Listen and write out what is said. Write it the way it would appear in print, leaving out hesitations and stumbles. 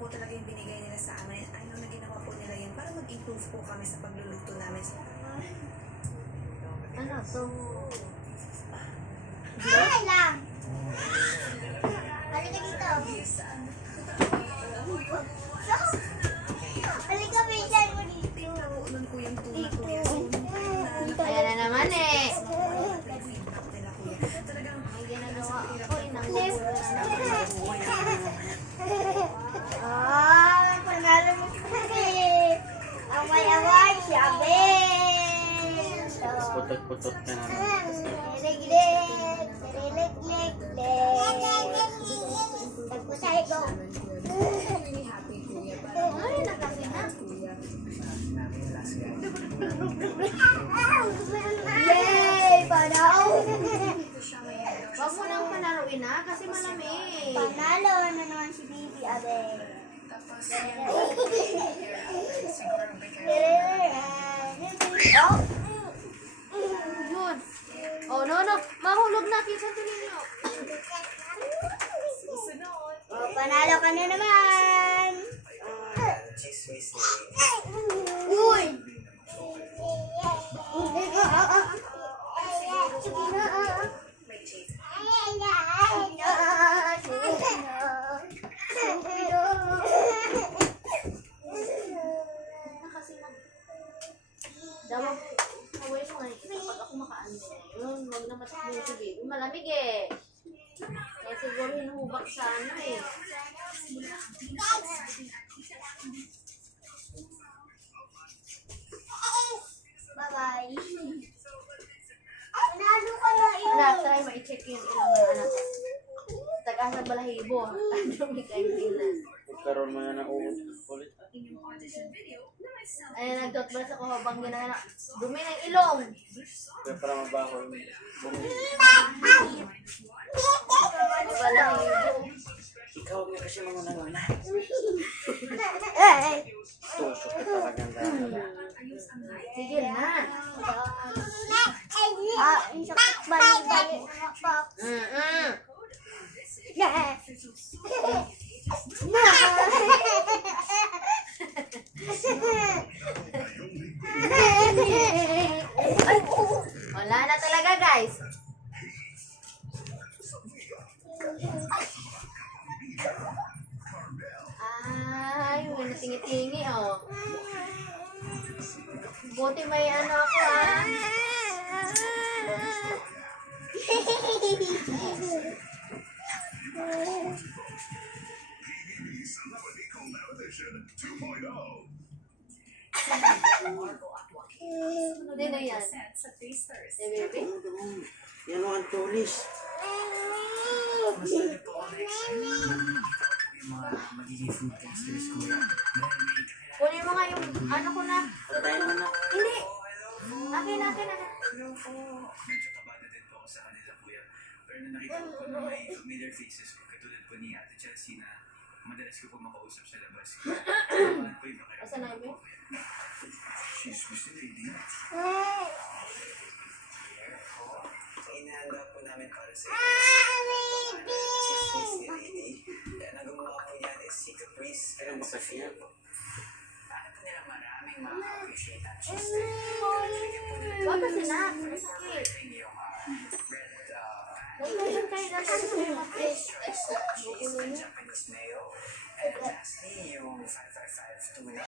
po talaga yung binigay nila sa amin. Ano na ginawa po nila yan para mag-improve po kami sa pagluluto namin. Ano to? Ay lang! Halika dito. Halika, pinsan mo dito. Ulan po yung tuna, kuya. Ayan na naman eh. Talagang Ang ginagawa ko, inanggulo na naman. Panalo mo kasi. Ang may award, si Abel. Tapos putot-putot ka naman. Leg-leg. Leg-leg-leg. Tagpusay ko. really happy, kuya. Ay, nakasi na. Yay! Panaw! Huwag mo nang panaruin na kasi malamig. Panalo na naman si Bibi Abel. Oh! Yun. Oh, no. Mahulog na. Kisan to ninyo. Oh, panalo ka na naman! Uy! Kasi dapat away mo nga pag ako makaano yun. Huwag na matakbo si baby. Malamig eh. Kaya siguro hinuhubak sa ano eh. Bye-bye. Panalo ka na yun. Anak, tayo ma-check yung ilang na anak. Taga sa balahibo. Ano may kaibigan. Magkaroon mo na ng ulit. Ay, nag-dotball sa kuhabang ginana. Dumi ng ilong. Kaya para mabaho yung bumili. Balahibo. Ikaw huwag na kasi mangunang-una. Eh, Tusok ka talagang dahil. Sige na. ang sakit balik-balik na ako. Yeah. Wala na talaga guys. Ay, may natingi-tingi oh. Buti may ano ako ah. Sino yan? Eh, baby? Yan o ang tulis. Kunin mo nga yung ano ko na. Patayin mo na. Hindi. Akin. Medyo kabado din po ako sa kanila, kuya. Pero na nakita ko po na may familiar faces ko, katulad po ni Ate Chelsea na madalas ko po makausap sa labas. Ano po yung Asa na yun? She's busy lady. Inahanda po namin para sa chismis ni Lady. Kaya ang gumawa po yan is si Caprice. Ano ba kasi yan? Paano po nila maraming ma-appreciate ang chismis? Pero nilagyan po nila Huwag kasi na. Masakit. yung red Nagkaroon kayo na lang sa mga fish. cheese and Japanese mayo. And lastly, yung 555 tuna.